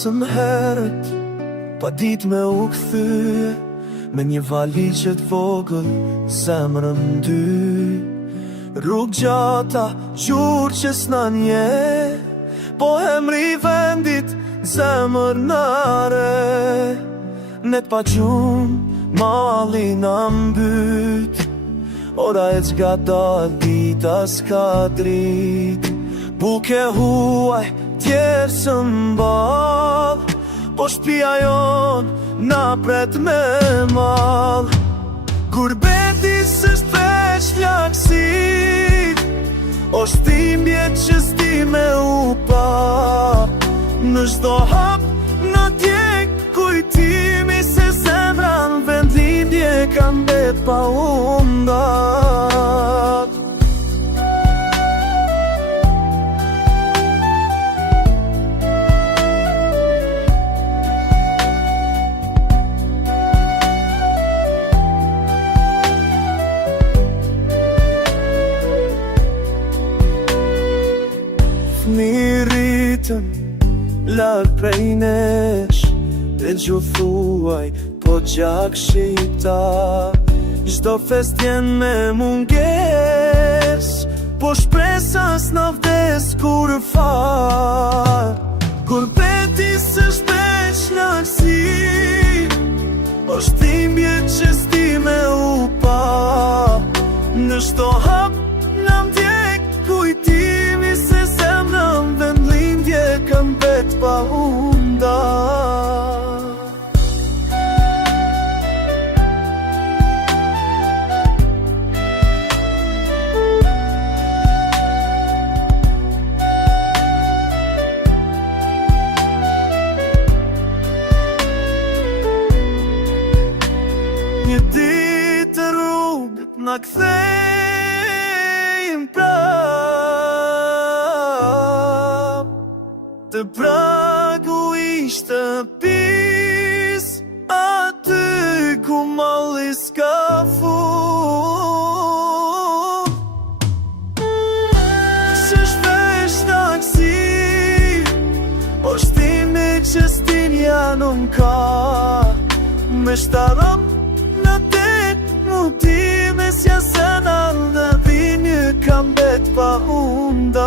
pasëm herët, pa dit me u këthy, me një valiqet vogël, zemrën dy. Rrugë gjata, gjurë që s'na nje, po emri vendit, zemër nare. Net pa gjumë, mali në mbyt, ora e qga dal, dita s'ka drit. Buke huaj, tjerë së mbal, po shpia jon, na pret me mal. Gurbeti s'është veç laksit, o shtimbje që s'ti me u pa. Në shdo hap, në djek kujtimi, se zemra në vendlindje kan bet pa undat. Një rritëm, lak prej nesh, e gju thuaj, po gjak shqipta. Gjdo fest jen me munges, po shpresas në vdes kur far. Gurbeti s'është veç laksi, o shtimbje që s'ti me u pa. Në shto hap, në mdjek kujtimi, se zemra në vendlindje kan bet pa undat. Një ditë të rrugët na kthejnë prap, të pragu i shtëpis, aty ku malli s'ka fund. S'është veç taksi, o shtimi që s'tin janë ka. Me shtarop në tek mutime, s'ja se në dhe vinjë kam bet pa undat.